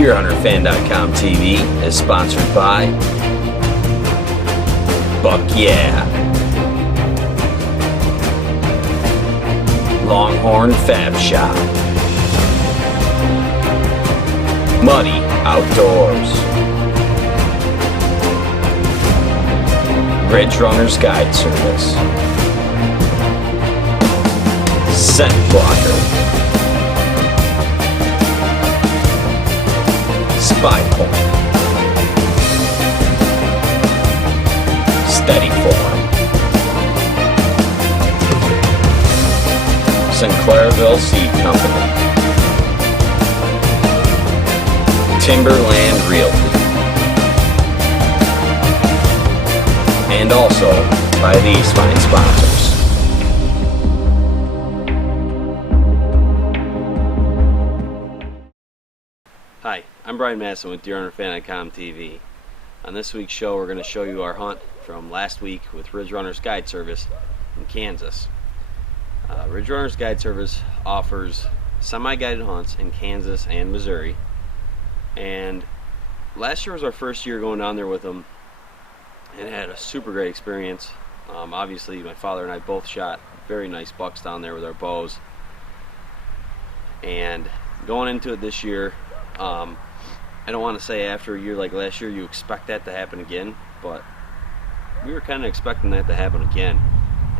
DeerHunterFan.com TV is sponsored by Buck Yeah, Longhorn Fab Shop, Muddy Outdoors, Ridgerunners Guide Service, Scent Blocker, Spy Point, Steady Form, Sinclairville Seed Company, Timberland Realty, and also by these fine sponsors. Hi, I'm Brian Masson with DeerHunterFan.com TV. On this week's show, we're going to show you our hunt from last week with Ridgerunners Guide Service in Kansas. Ridgerunners Guide Service offers semi-guided hunts in Kansas and Missouri. And last year was our first year going down there with them, and had a super great experience. Obviously, my father and I both shot very nice bucks down there with our bows. And going into it this year, I don't want to say after a year like last year you expect that to happen again, but we were kind of expecting that to happen again.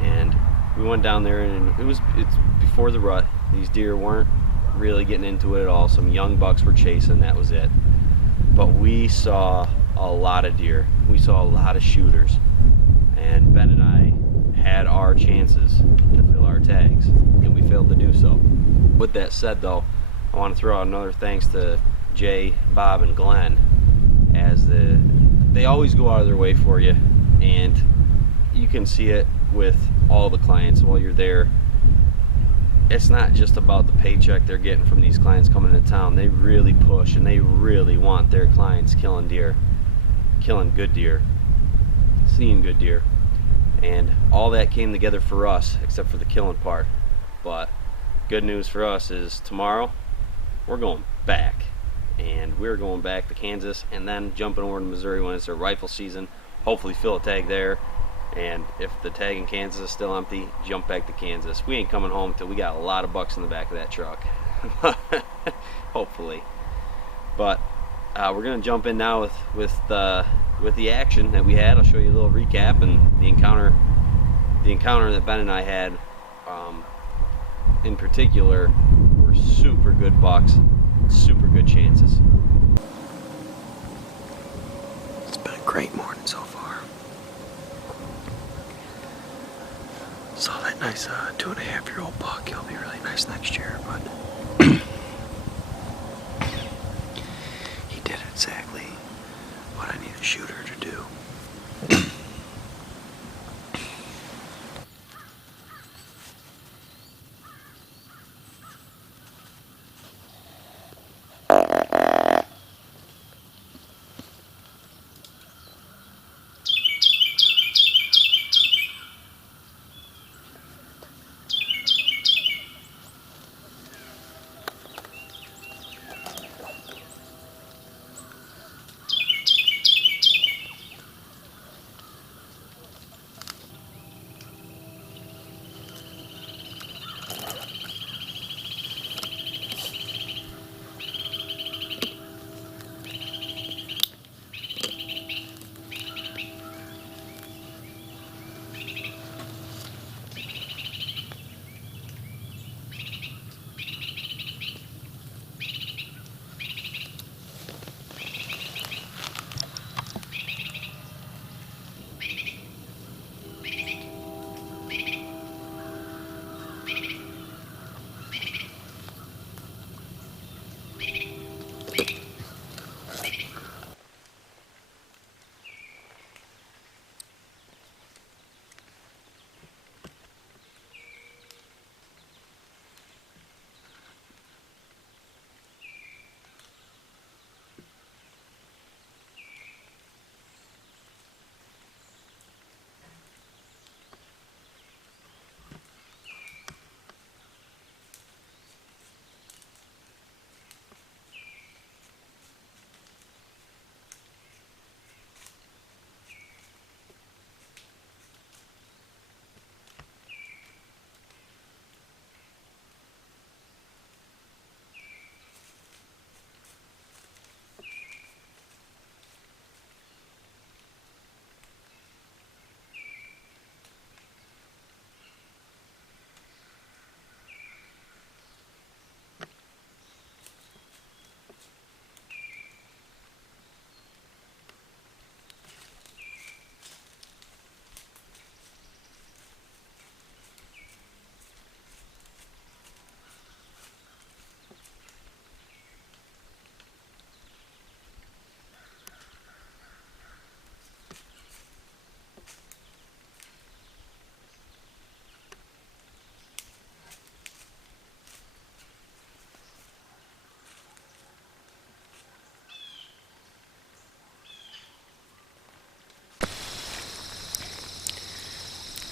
And we went down there, and it's before the rut. These deer weren't really getting into it at all. Some young bucks were chasing, that was it. But we saw a lot of deer. We saw a lot of shooters. And Ben and I had our chances to fill our tags, and we failed to do so. With that said though, I want to throw out another thanks to Jay, Bob, and Glenn, as they always go out of their way for you, and you can see it with all the clients while you're there. It's not just about the paycheck they're getting from these clients coming into town. They really push, and they really want their clients killing deer, killing good deer, seeing good deer, and all that came together for us except for the killing part. But good news for us is tomorrow we're going back, and we're going back to Kansas and then jumping over to Missouri when it's their rifle season. Hopefully fill a tag there, and if the tag in Kansas is still empty, jump back to Kansas. We ain't coming home till we got a lot of bucks in the back of that truck. Hopefully. But we're gonna jump in now with the action that we had. I'll show you a little recap and the encounter that Ben and I had. In particular, were super good bucks, super good chances. It's been a great morning so far. Saw that nice 2.5-year-old buck. He'll be really nice next year, but he did exactly what I need a shooter to do.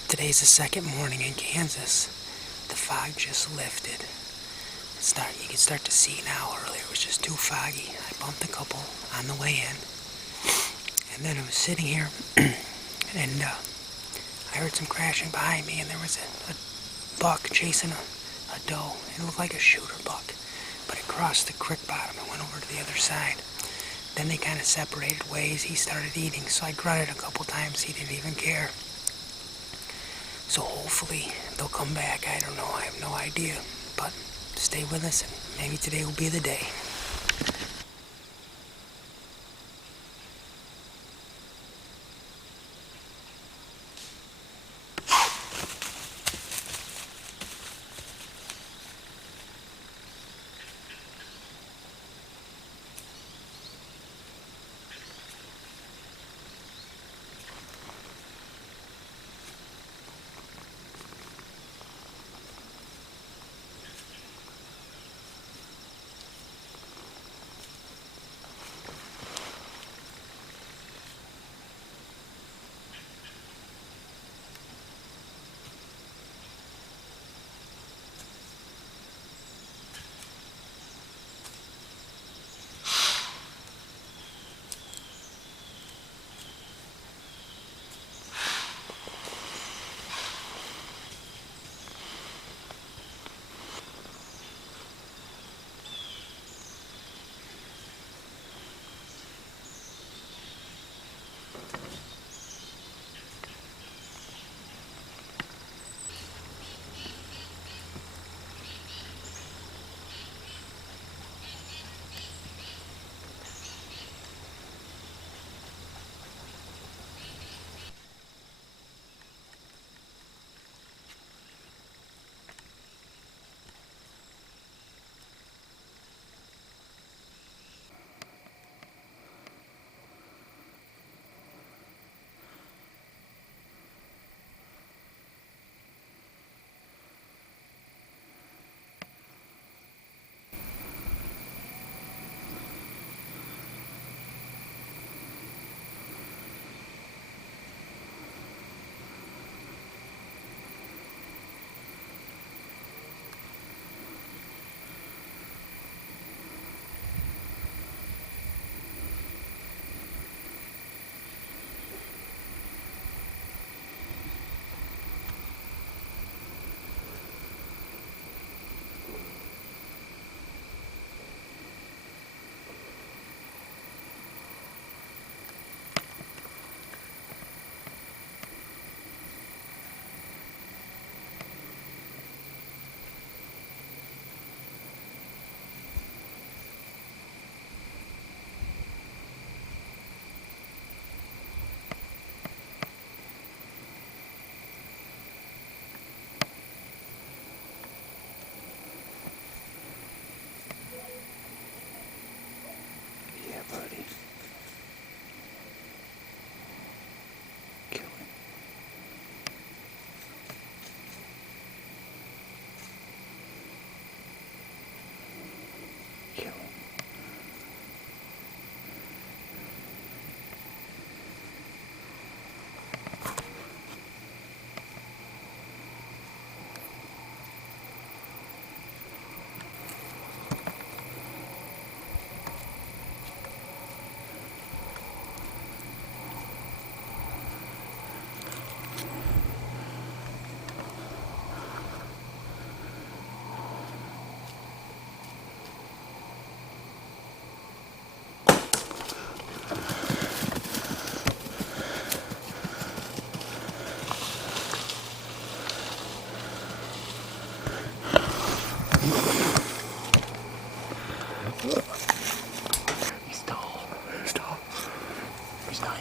Today's the second morning in Kansas. The fog just lifted. You can start to see now. Earlier it was just too foggy. I bumped a couple on the way in. And then I was sitting here and I heard some crashing behind me, and there was a buck chasing a doe. It looked like a shooter buck, but it crossed the creek bottom and went over to the other side. Then they kind of separated ways. He started eating, so I grunted a couple times. He didn't even care. So hopefully they'll come back. I don't know. I have no idea. But stay with us, and maybe today will be the day.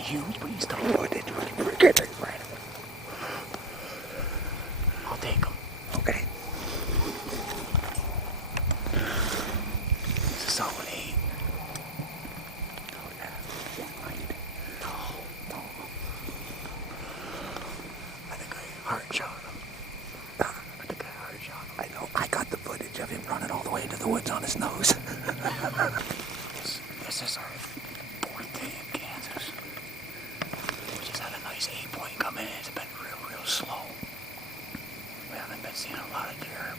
huge, but he's tall. I'll take him. Okay. It's a solid 8. I think I hard shot him. I know. I got the footage of him running all the way into the woods on his nose. This is our 4th day in Kansas. We just had a nice 8 point come in. It's been real slow. We haven't been seeing a lot of deer.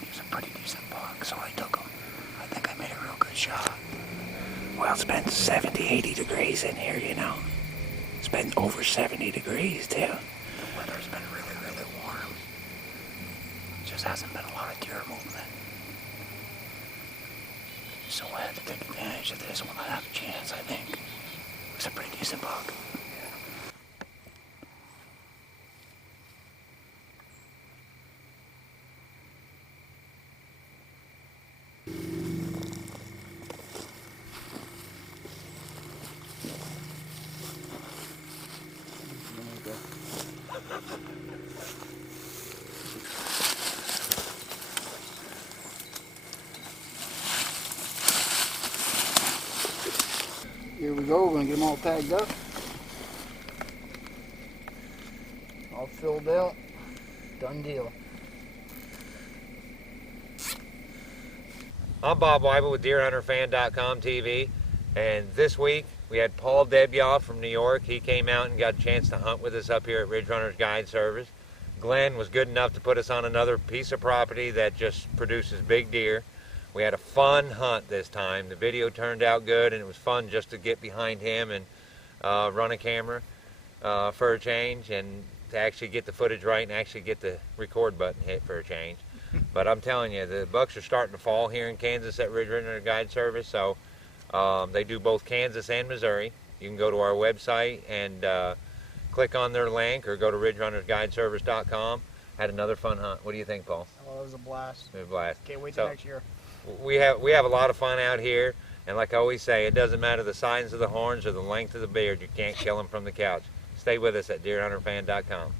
He was a pretty decent buck, so I took him. I think I made a real good shot. Well, it's been 70, 80 degrees in here, you know. It's been over 70 degrees, too. The weather's been really, really warm. Just hasn't been a lot of deer movement. So I had to take advantage of this when I have a chance, I think. It was a pretty decent buck. Here we go, we're gonna get them all tagged up. All filled out. Done deal. I'm Bob Weibel with DeerHunterFan.com TV, and this week we had Paul Debyaw from New York. He came out and got a chance to hunt with us up here at Ridgerunners Guide Service. Glenn was good enough to put us on another piece of property that just produces big deer. We had a fun hunt this time. The video turned out good, and it was fun just to get behind him and run a camera for a change, and to actually get the footage right and actually get the record button hit for a change. But I'm telling you, the bucks are starting to fall here in Kansas at Ridgerunners Guide Service, so they do both Kansas and Missouri. You can go to our website and click on their link, or go to ridgerunnersguideservice.com. Had another fun hunt. What do you think, Paul? Oh, it was a blast. It was a blast. Can't wait till next year. We have a lot of fun out here, and like I always say, it doesn't matter the size of the horns or the length of the beard. You can't kill them from the couch. Stay with us at DeerHunterFan.com.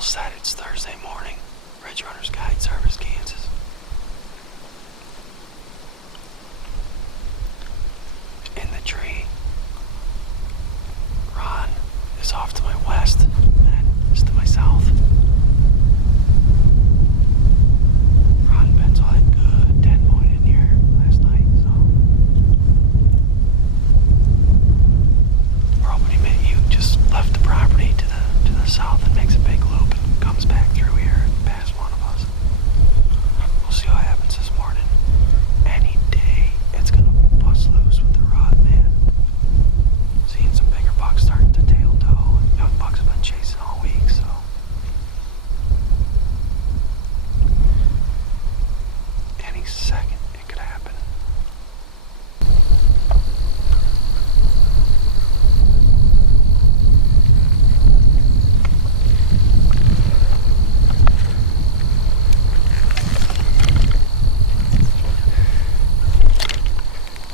Set. It's Thursday morning, Ridgerunners Guide Service, Kansas. In the tree, Ron is off to my west, and is to my south. Ron and Benzel had good 10-point in here last night, so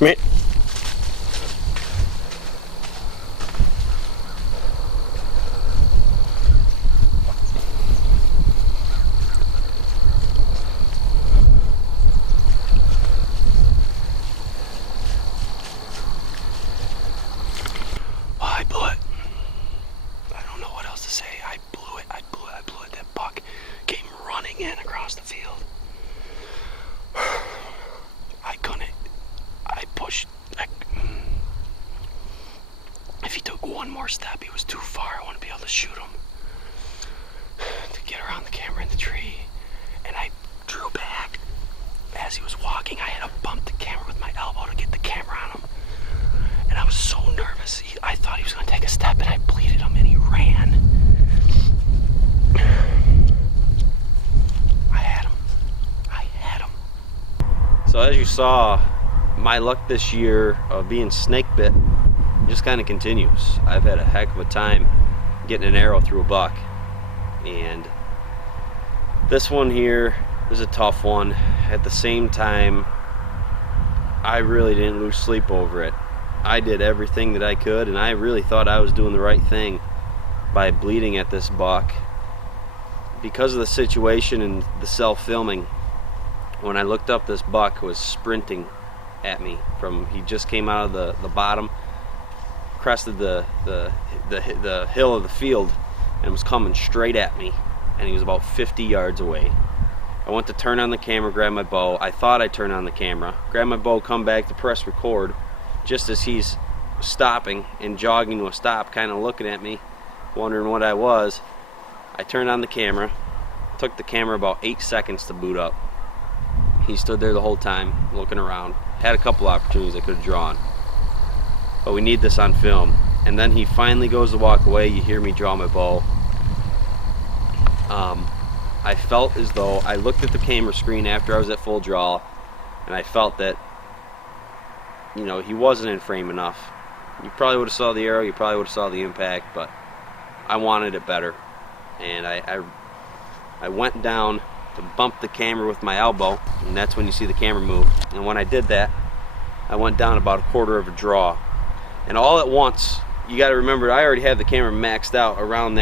Meh. I blew it. I don't know what else to say. I blew it. That buck came running in across the field. I couldn't. I pushed. If he took one more step, he was too far. I wouldn't be able to shoot him. To get around the camera in the tree. And I drew back. As he was walking, I had to bump the camera with my elbow to get the camera on him. And I was so nervous. I thought he was going to take a step, and I bleeded him, and he ran. I had him. So as you saw, my luck this year of being snake bit just kind of continues. I've had a heck of a time getting an arrow through a buck, and this one here is a tough one. At the same time, I really didn't lose sleep over it. I did everything that I could, and I really thought I was doing the right thing by bleeding at this buck. Because of the situation and the self-filming, when I looked up, this buck was sprinting at me he just came out of the bottom, crested the hill of the field, and was coming straight at me, and he was about 50 yards away. I went to turn on the camera, grab my bow. I thought I turned on the camera, grab my bow, come back to press record. Just as he's stopping and jogging to a stop, kind of looking at me, wondering what I was, I turned on the camera. Took the camera about 8 seconds to boot up. He stood there the whole time, looking around. Had a couple opportunities I could have drawn, but we need this on film. And then he finally goes to walk away. You hear me draw my bow. I felt as though I looked at the camera screen after I was at full draw, and I felt that, you know, he wasn't in frame enough. You probably would have saw the arrow, you probably would have saw the impact, but I wanted it better. And I went down to bump the camera with my elbow, and that's when you see the camera move. And when I did that, I went down about a quarter of a draw. And all at once, you got to remember, I already had the camera maxed out around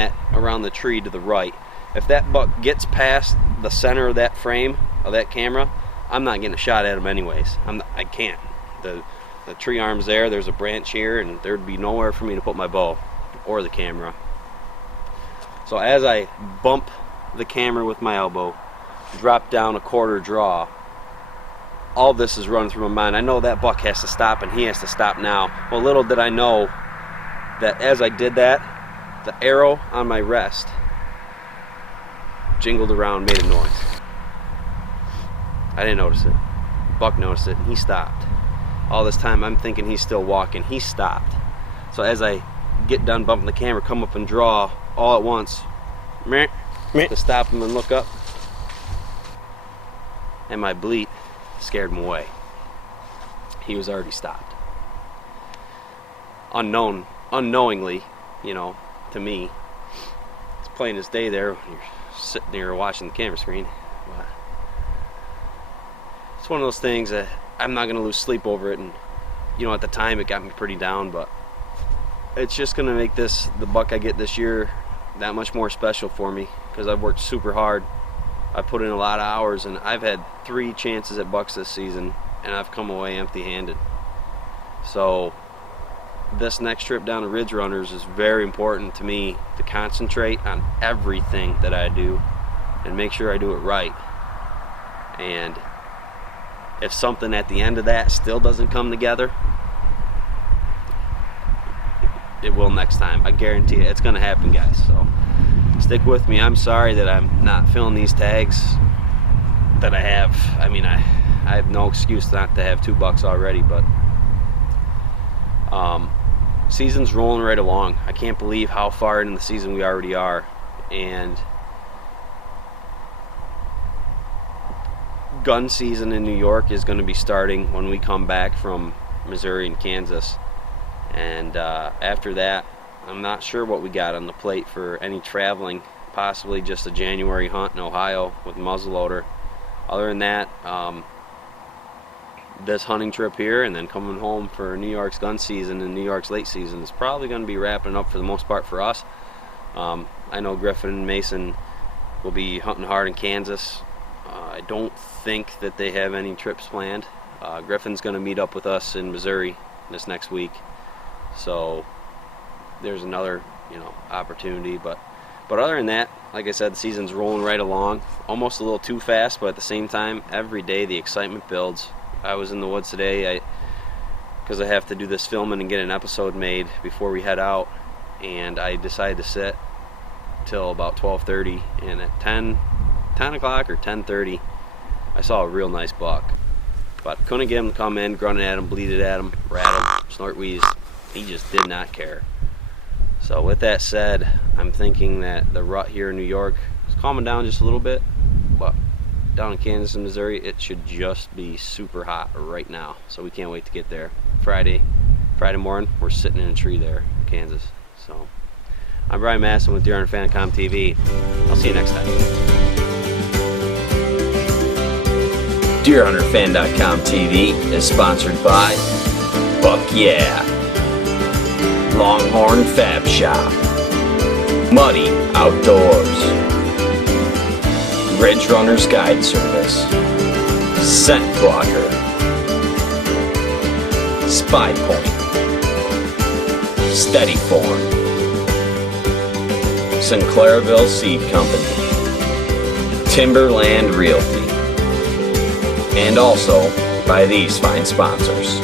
the tree to the right. If that buck gets past the center of that frame of that camera, I'm not getting a shot at him anyways. I can't. The tree arm's there, there's a branch here, and there'd be nowhere for me to put my bow or the camera. So as I bump the camera with my elbow, drop down a quarter draw, all this is running through my mind. I know that buck has to stop, and he has to stop now. Well, little did I know that as I did that, the arrow on my rest jingled around, made a noise. I didn't notice it. Buck noticed it, and he stopped. All this time I'm thinking he's still walking. He stopped. So as I get done bumping the camera, come up and draw, all at once, meh, to stop him and look up, and my bleat scared him away. He was already stopped. Unknowingly, you know, to me, it's plain as day there when you're sitting there watching the camera screen. But it's one of those things that I'm not going to lose sleep over it, and you know, at the time it got me pretty down, but it's just going to make the buck I get this year that much more special for me, because I've worked super hard. I put in a lot of hours, and I've had 3 chances at bucks this season, and I've come away empty-handed. So this next trip down to Ridgerunners is very important to me, to concentrate on everything that I do and make sure I do it right. And if something at the end of that still doesn't come together, it will next time. I guarantee it. It's going to happen, guys. So stick with me. I'm sorry that I'm not filling these tags that I have. I mean, I have no excuse not to have 2 bucks already, but season's rolling right along. I can't believe how far into the season we already are. And gun season in New York is going to be starting when we come back from Missouri and Kansas. And after that, I'm not sure what we got on the plate for any traveling. Possibly just a January hunt in Ohio with muzzleloader. Other than that, this hunting trip here and then coming home for New York's gun season and New York's late season is probably going to be wrapping up for the most part for us. I know Griffin and Mason will be hunting hard in Kansas. I don't think that they have any trips planned. Griffin's going to meet up with us in Missouri this next week, so there's another, you know, opportunity. But other than that, like I said, the season's rolling right along, almost a little too fast, but at the same time, every day the excitement builds. I was in the woods today because I have to do this filming and get an episode made before we head out, and I decided to sit till about 12:30, and at 10 o'clock or 10:30 I saw a real nice buck, but couldn't get him to come in. Grunted at him, bleated at him, rattled, snort wheezed. He just did not care. So with that said, I'm thinking that the rut here in New York is calming down just a little bit, but down in Kansas and Missouri it should just be super hot right now, so we can't wait to get there. Friday morning we're sitting in a tree there in Kansas. So I'm Brian Masson with DeerHunterFan.com TV. I'll see you next time. DeerHunterFan.com TV is sponsored by Buck Yeah, Longhorn Fab Shop, Muddy Outdoors, Ridgerunners Guide Service, Scent Blocker, Spy Point, Steady Form, Sinclairville Seed Company, Timberland Realty, and also by these fine sponsors.